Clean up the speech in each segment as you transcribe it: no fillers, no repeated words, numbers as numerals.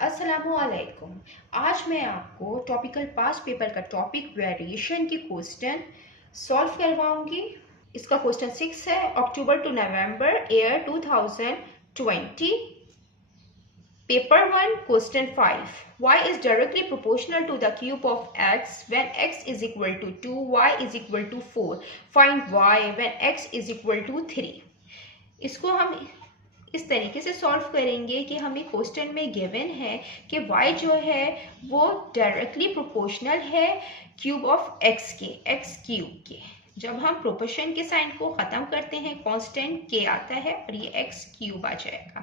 अस्सलामुअलैकुम। आज मैं आपको टॉपिकल पास्ट पेपर का टॉपिक वेरिएशन की क्वेश्चन सॉल्व करवाऊंगी। इसका क्वेश्चन 6 है, October to November year 2020, paper 1, question 5। y is directly proportional to the cube of x when x is equal to 2, y is equal to 4. Find y when x is equal to 3. इसको हम इस तरीके से solve करेंगे कि हमें question में given है कि y जो है वो डायरेक्टली प्रोपोर्शनल है क्यूब ऑफ x के, x क्यूब के। जब हम प्रोपोर्शन के साइन को ख़त्म करते हैं कांस्टेंट k आता है और ये x क्यूब आ जाएगा।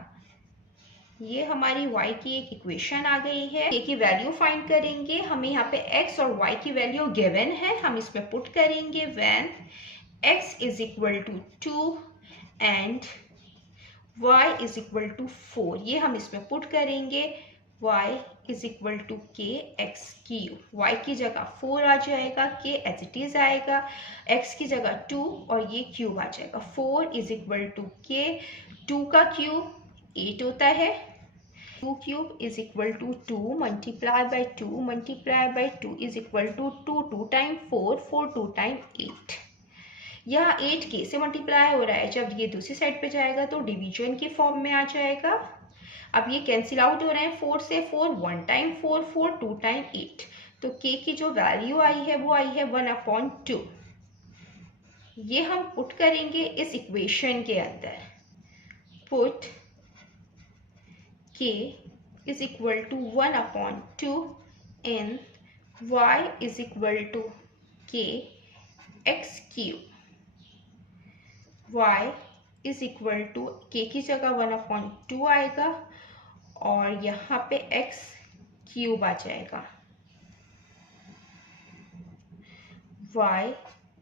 ये हमारी y की एक इक्वेशन आ गई है। k की वैल्यू फाइंड करेंगे। हमें यहाँ पे x और y की वैल्यू गिवन है, हम इसमें पुट करेंगे when x is equal to 2 and y is equal to 4। ये हम इसमें पुट करेंगे y is equal to k x cube. y की जगह 4 आ जाएगा, k एज इट इज आएगा, x की जगह 2 और ये क्यूब आ जाएगा। 4 इज इक्वल टू के, 2 का क्यूब 8 होता है, 2 cube is equal to 2 multiply by 2 multiply by 2 is equal to 2, 2 time 4, 4 2 time 8। यहाँ 8 के से मल्टीप्लाई हो रहा है, जब ये दूसरी साइड पे जाएगा तो डिवीजन की फॉर्म में आ जाएगा। अब ये कैंसिल आउट हो रहे हैं 4 से, 4 1 टाइम 4, 4 2 टाइम 8, तो k की जो वैल्यू आई है वो आई है 1/2। ये हम पुट करेंगे इस इक्वेशन के अंदर। Put k is equal to 1/2 in y is equal to k x cube. y is equal to k की जगह 1/2 आएगा और यहाँ पे x क्यूब आ जाएगा। y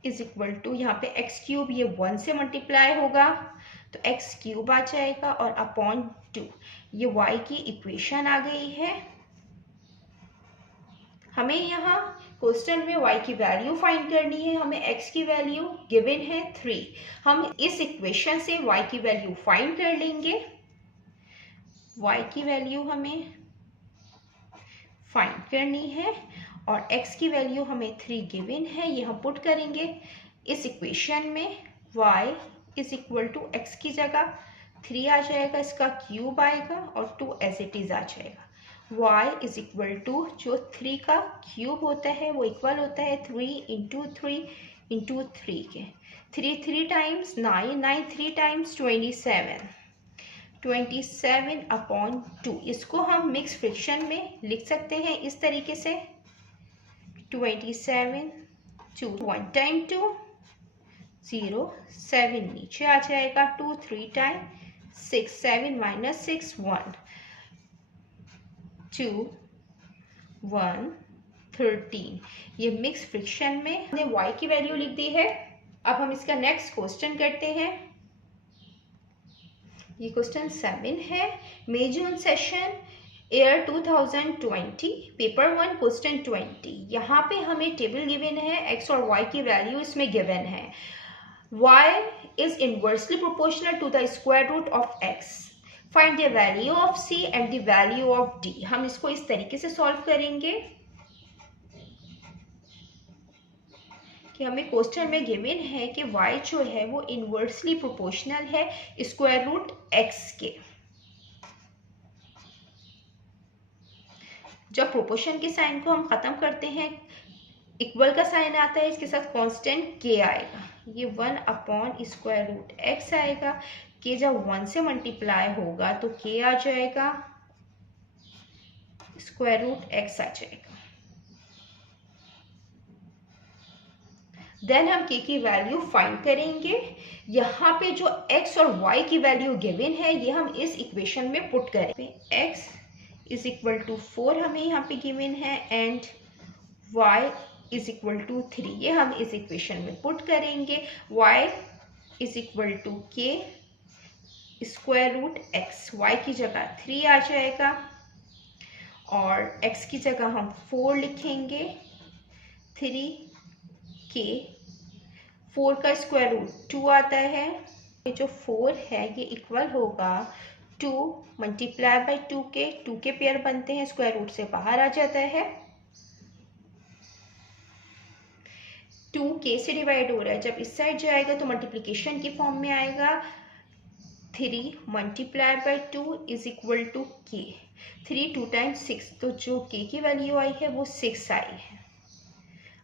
इज इक्वल टू यहाँ पे x क्यूब, ये 1 से मल्टीप्लाई होगा तो x क्यूब आ जाएगा और अपॉन 2। ये y की इक्वेशन आ गई है। हमें यहाँ क्वेश्चन में y की वैल्यू फाइंड करनी है। हमें x की वैल्यू गिवन है 3। हम इस इक्वेशन से y की वैल्यू फाइंड कर लेंगे। y की वैल्यू हमें फाइंड करनी है और x की वैल्यू हमें 3 गिवन है, ये हम पुट करेंगे इस इक्वेशन में। y is equal to x की जगह 3 आ जाएगा, इसका क्यूब आएगा और 2 एज इट इज आ जाएगा। y इज इक्वल टू जो 3 का क्यूब होता है वो इक्वल होता है 3 इंटू 3 इंटू 3 के। 3 3 टाइम्स 9, 9 3 टाइम्स 27, 27/2। इसको हम मिक्स फ्रिक्शन में लिख सकते हैं इस तरीके से, 27 2 1 टाइम 2 0, 7 नीचे आ जाएगा, 2 3 टाइम 6, 7 माइनस 6 1, 2 1 13। ये मिक्स फ्रिक्शन में हमने y की वैल्यू लिख दी है। अब हम इसका नेक्स्ट क्वेश्चन करते हैं। ये क्वेश्चन 7 है, मई जून सेशन ईयर 2020, पेपर 1, क्वेश्चन 20। यहाँ पे हमें टेबल गिवन है, x और y की वैल्यू इसमें गिवन है। y is inversely proportional to the square root of x. Find the value of c and the value of d. हम इसको इस तरीके से सॉल्व करेंगे कि हमें क्वेश्चन में गिवन है कि y जो है वो इनवर्सली प्रोपोर्शनल है स्क्वायर रूट x के। जब प्रोपोर्शन के साइन को हम खत्म करते हैं, इक्वल का साइन आता है, इसके साथ कांस्टेंट k आएगा, ये 1/√x आएगा। k जब 1 से मल्टीप्लाई होगा तो k आ जाएगा, √x आ जाएगा। देन हम k की वैल्यू फाइंड करेंगे। यहाँ पे जो x और y की वैल्यू गिवन है ये हम इस इक्वेशन में पुट करेंगे। x इज इक्वल टू 4 हमें यहाँ पे गिवन है and y is equal to 3, ये हम इस इक्वेशन में पुट करेंगे। y is equal to k √x, y की जगह 3 आ जाएगा और x की जगह हम 4 लिखेंगे। 3k, 4 का स्क्वायर रूट 2 आता है, ये जो 4 है ये इक्वल होगा 2 मल्टीप्लाई बाई 2 के पेयर बनते हैं, स्क्वायर रूट से बाहर आ जाता है। 2 के से डिवाइड हो रहा है, जब इस साइड जाएगा तो मल्टीप्लिकेशन की फॉर्म में आएगा। 3 multiply by 2 is equal to k. 3 2 times 6, तो जो के की वैल्यू आई है वो 6 आई है।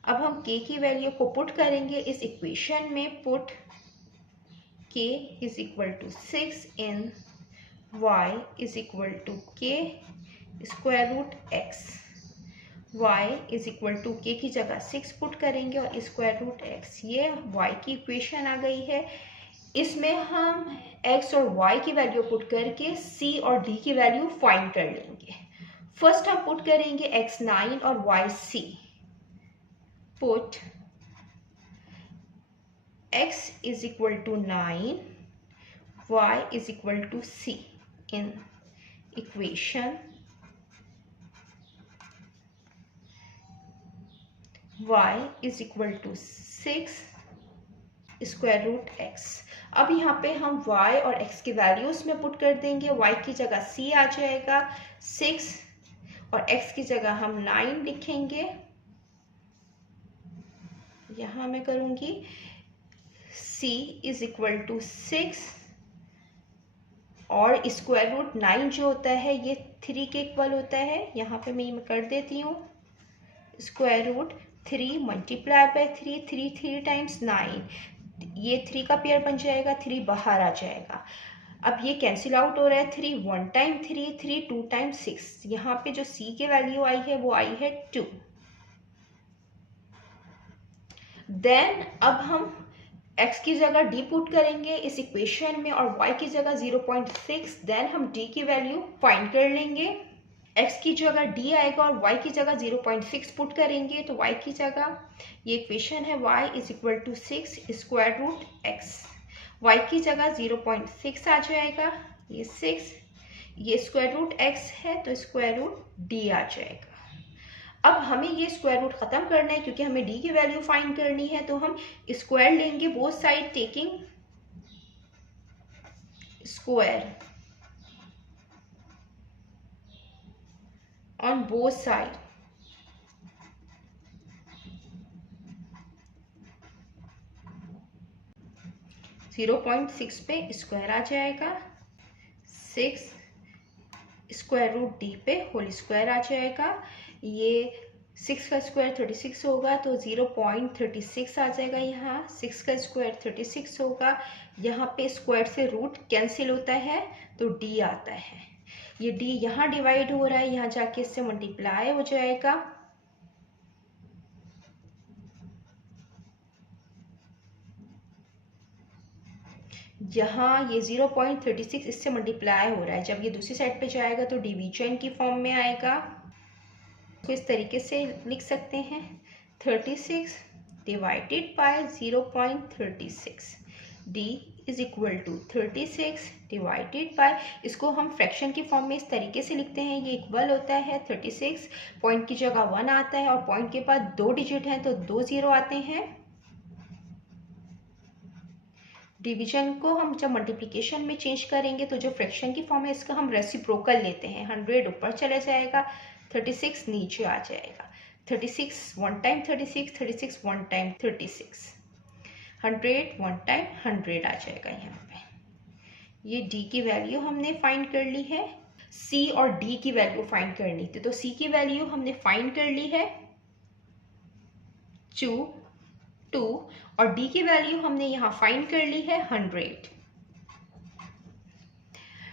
अब हम के की वैल्यू को पुट करेंगे इस इक्वेशन में। Put k is equal to 6 in y is equal to k square root x। y is equal to k की जगह 6 पुट करेंगे और स्क्वायर रूट x। ये y की इक्वेशन आ गई है। इसमें हम x और y की वैल्यू पुट करके c और d की वैल्यू फाइंड कर लेंगे। फर्स्ट हम पुट करेंगे x 9 और y c। Put x is equal to 9, y is equal to c in equation y is equal to 6 square root x। अब यहाँ पे हम y और x की वैल्यूज में पुट कर देंगे। y की जगह c आ जाएगा 6 और x की जगह हम 9 लिखेंगे। यहाँ मैं करूँगी c इज इक्वल टू 6 और स्क्वायर रूट 9 जो होता है ये 3 के इक्वल होता है। यहाँ पे मैं कर देती हूँ square root 3 multiply by 3, 3 times 9, ये 3 का पेयर बन जाएगा, 3 बाहर आ जाएगा। अब ये कैंसिल आउट हो रहा है। 3 1 टाइम 3, 3 2 टाइम 6। यहाँ पे जो c की वैल्यू आई है वो आई है 2। देन अब हम x की जगह d पुट करेंगे इस इक्वेशन में और y की जगह 0.6। देन हम d की वैल्यू फाइंड कर लेंगे। x की जगह d आएगा और y की जगह 0.6 पुट करेंगे, तो y की जगह ये इक्वेशन है y is equal to 6 square root x। y की जगह 0.6 आ जाएगा, ये 6, ये स्क्वायर रूट x है तो स्क्वायर रूट d आ जाएगा। अब हमें ये स्क्वायर रूट ख़त्म करना है क्योंकि हमें d की वैल्यू फाइंड करनी है, तो हम स्क्वायर लेंगे both side, taking square on both side. Zero 0.6 पे स्क्वायर आ जाएगा, 6 स्क्वायर रूट d पे होल स्क्वायर आ जाएगा। ये 6 का स्क्वायर 36 होगा तो 0.36 आ जाएगा। यहाँ 6 का स्क्वायर 36 होगा, यहाँ पे स्क्वायर से रूट कैंसिल होता है तो d आता है। ये d यहाँ डिवाइड हो रहा है, यहाँ जाके इससे मल्टीप्लाई हो जाएगा। यहाँ ये 0.36 इससे मल्टीप्लाई हो रहा है, जब ये दूसरी साइड पे जाएगा तो डिवीजन की फॉर्म में आएगा। तो इस तरीके से लिख सकते हैं 36 divided by 0.36, d is equal to 36 divided by, इसको हम फ्रैक्शन की फॉर्म में इस तरीके से लिखते हैं, ये इक्वल होता है 36, पॉइंट की जगह 1 आता है और पॉइंट के बाद 2 डिजिट हैं तो 2 0 आते हैं। डिवीजन को हम जब मल्टीप्लिकेशन में चेंज करेंगे तो जो फ्रैक्शन की फॉर्म है इसका हम रेसिप्रोकल लेते हैं। 100 ऊपर चला जाएगा, 36 नीचे आ जाएगा। 36 1 टाइम 36, 36 1 टाइम 36, 100 1 टाइम 100 आ जाएगा। यहाँ पे ये d की वैल्यू हमने फाइंड कर ली है। c और d की वैल्यू फाइंड करनी थी, तो c की वैल्यू हमने फाइंड कर ली है 2 और d की वैल्यू हमने यहाँ फाइंड कर ली है 100।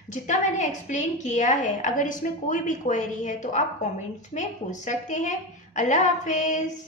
जितना मैंने एक्सप्लेन किया है, अगर इसमें कोई भी क्वेरी है तो आप कमेंट्स में पूछ सकते हैं। अल्लाह हाफिज़।